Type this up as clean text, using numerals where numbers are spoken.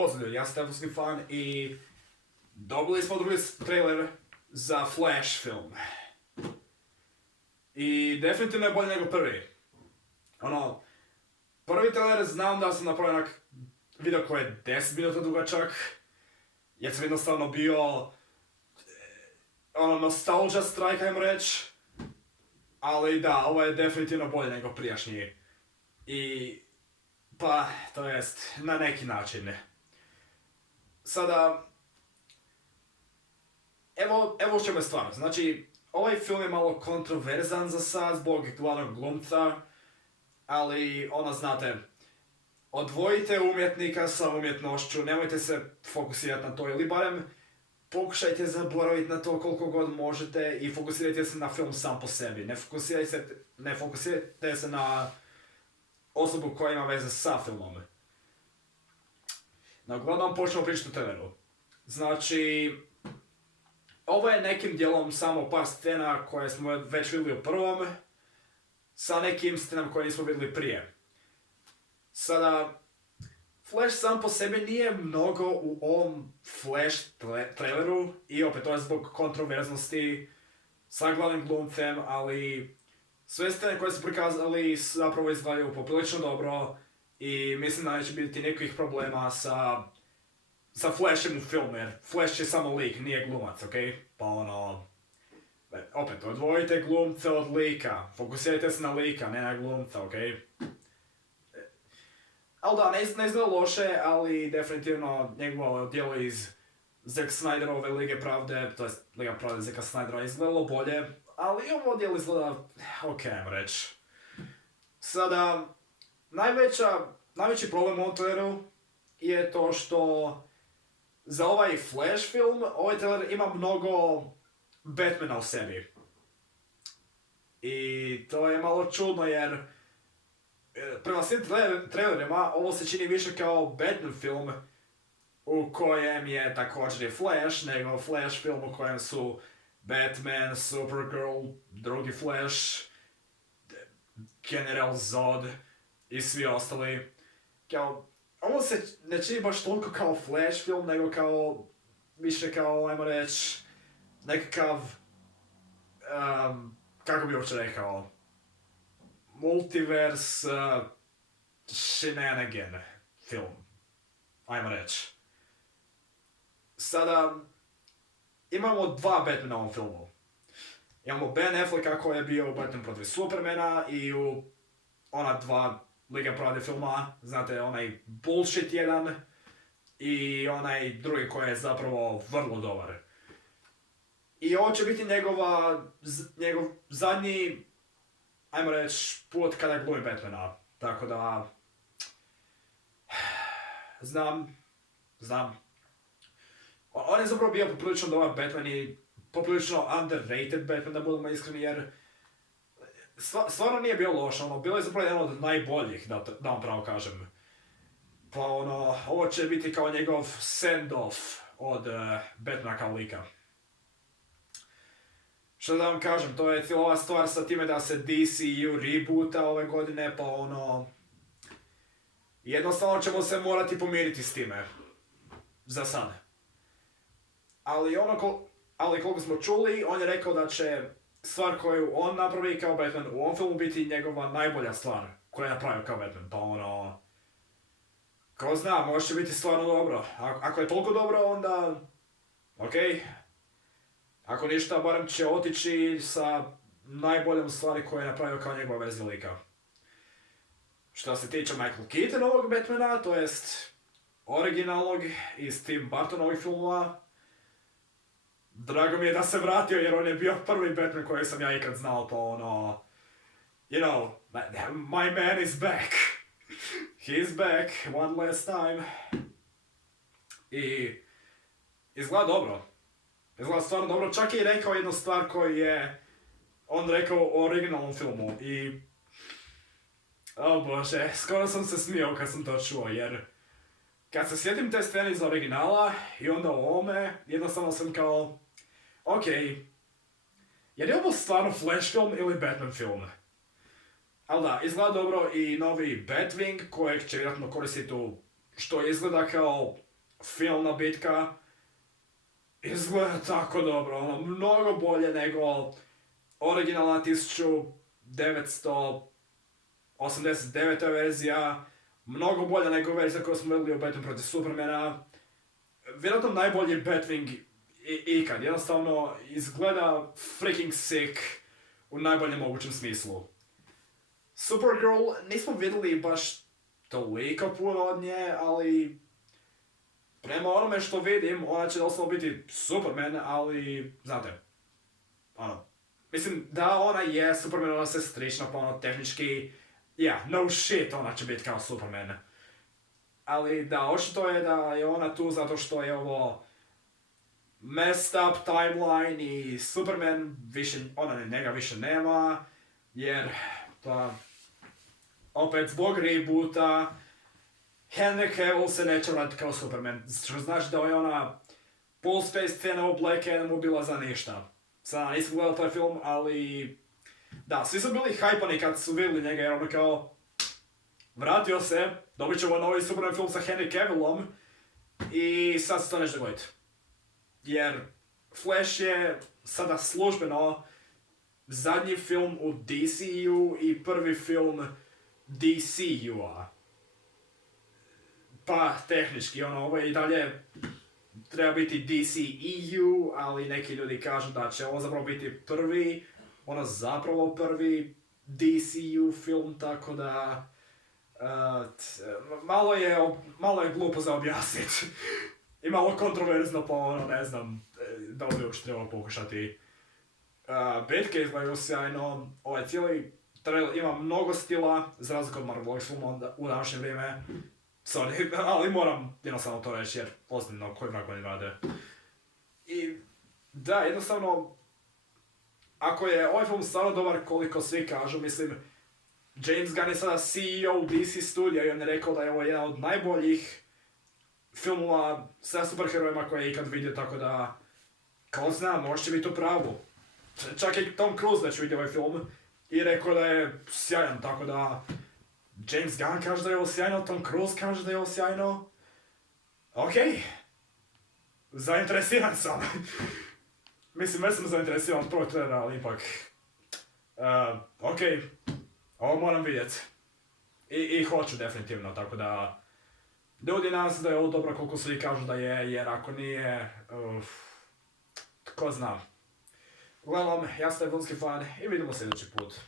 Pozdrav ljudi, ja sam japanski fan i dobili smo drugi trailer za Flash film. I definitivno je bolje nego prvi. Prvi trailer znam da sam napravio onak video koji je 10 minuta dugačak. Jer sam jednostavno bio nostalgia strike, ajmo reći. Ali da, ovo je definitivno bolje nego prijašnji. To jest, na neki način. Sada, evo u čemu je stvar. Znači, ovaj film je malo kontroverzan za sad zbog glavnog glumca, ali znate, odvojite umjetnika sa umjetnošću, nemojte se fokusirati na to ili barem pokušajte zaboraviti na to koliko god možete i fokusirajte se na film sam po sebi. Ne fokusirajte se na osobu koja ima veze sa filmom. Uglavnom počnemo pričati o traileru. Znači, ovo je nekim dijelom samo par scena koje smo već vidjeli u prvom, sa nekim scenama koje nismo vidjeli prije. Sada, Flash sam po sebi nije mnogo u ovom Flash traileru i opet to je zbog kontroverznosti sa glavnim glumcem, ali sve scene koje su prikazali zapravo izgledaju poprilično dobro i mislim da neće biti nekakvih problema sa Flashem u filmu, jer Flash je samo lik, nije glumac, okej? Opet, odvojite glumce od lika, fokusirajte se na lika, ne na glumca, okej? Ali da, ne izgleda loše, ali definitivno njegovo djelo iz Zack Snyderove Lige Pravde, to je Liga Pravde Zacka Snydera, izgledalo bolje, ali ovo djelo izgleda okej, ajmo reći. Sada, najveći problem u ovom traileru je to što za ovaj Flash film, ovaj trailer ima mnogo Batmana u sebi. I to je malo čudno jer prema svim trailerima ovo se čini više kao Batman film u kojem je također je Flash, nego Flash film u kojem su Batman, Supergirl, drugi Flash, General Zod i svi ostali. Ovo se ne čini baš toliko kao Flash film, nego više kao, ajmo reći, nekakav, kako bi uopće rekao, multiverse shenanigan film, ajmo reći. Sada, imamo dva Batmana u ovom filmu. Imamo Ben Afflecka koji je bio u Batman protiv Supermana i u ona dva Liga Pravde filma, znate, onaj bullshit jedan i onaj drugi koji je zapravo vrlo dobar. I ovo će biti njegov zadnji, ajmo reći, put kada glumi Batmana. Tako da, znam. On je zapravo bio poprilično dobar Batman i poprilično underrated Batman, da budemo iskreni, jer stvarno nije bio loš, bilo je zapravo jedan od najboljih, da vam pravo kažem. Ovo će biti kao njegov send-off od Batmana kao lika. Što da vam kažem, to je cijela ova stvar sa time da se DCU reboota ove godine, jednostavno ćemo se morati pomiriti s time. Za sad. Ali koliko smo čuli, on je rekao da će stvar koju on napravi kao Batman u ovom filmu biti njegova najbolja stvar koju je napravio kao Batman. Ko zna, može će biti stvarno dobro. Ako je toliko dobro, onda okej. Ako ništa, barem će otići sa najboljom stvari koju je napravio kao njegova verzija lika. Što se tiče Michael Keatonovog Batmana, to jest originalnog iz Tim Burtonovih filmova, drago mi je da se vratio jer on je bio prvi Batman koji sam ja ikad znao, my man is back. He's back, one last time. I izgleda dobro. Izgleda stvarno dobro, čak je i rekao jednu stvar koju je on rekao u originalnom filmu i bože, skoro sam se smijao kad sam to čuo, jer kad se sjetim te scene iz originala i onda u ovome, jednostavno sam kao, okej, je li ovo stvarno Flash film ili Batman film? Ali da, izgleda dobro i novi Batwing kojeg će vjerojatno koristiti što izgleda kao filmna bitka izgleda tako dobro, ono, mnogo bolje nego originalna 1989. verzija, mnogo bolja nego verzija koju smo vidjeli u Batman protiv Supermana. Vjerojatno najbolji Batwing ikad, jednostavno izgleda freaking sick u najboljem mogućem smislu. Supergirl nismo vidjeli baš toliko puno od nje, ali prema onome što vidim, ona će doslovno biti Superman, ali, znate, ono, mislim da ona je Superman, ona se strična, pa ono, tehnički, no shit, ona će biti kao Superman. Ali da, očito je da je ona tu zato što je ovo messed up timeline i Superman više, njega više nema, jer, pa, opet zbog reboota, Henry Cavill se neće vratiti kao Superman, što znači da je ona full space scena u Black Adamu bila za ništa. Sada nisam gledao taj film, ali da, svi su bili hajpani kad su vidjeli njega jer ono kao vratio se, dobit ćemo novi Superman film sa Henry Cavillom i sad se to neće dogoditi. Jer Flash je sada službeno zadnji film u DCU i prvi film DCU-a. Pa, tehnički, ovo je i dalje treba biti DCEU, ali neki ljudi kažu da će ovo zapravo biti prvi DCU film, tako da malo je glupo za objasniti. I malo kontroverzno, pa ne znam, da ovdje uopće treba pokušati. Bitke izgledaju sjajno, ovaj cijeli trailer ima mnogo stila, za razliku od Marvelovih filmova u današnje vrijeme. Sorry, ali moram jednostavno to reći jer ozbiljno koji vrag oni rade. I da, jednostavno, ako je ovaj film stvarno dobar koliko svi kažu, mislim, James Gunn je sada CEO DC studija i on je rekao da je ovo jedan od najboljih filmova sa superherojima koje je ikad vidio, tako da, kao znam, možda će biti u pravu. Čak i Tom Cruise već vidio ovaj film i rekao da je sjajan, tako da James Gunn kaže da je ovo sjajno, Tom Cruise kaže da je ovo sjajno. Okej. Zainteresiran sam. Mislim, već sam zainteresiran od prvog trailera, ali ipak. Okej. Ovo moram vidjeti. I hoću definitivno, tako da ljudi nadam se da je ovo dobro koliko svi kažu da je, jer ako nije, tko zna. Uglavnom, ja sam taj filmski fan i vidimo sljedeći put.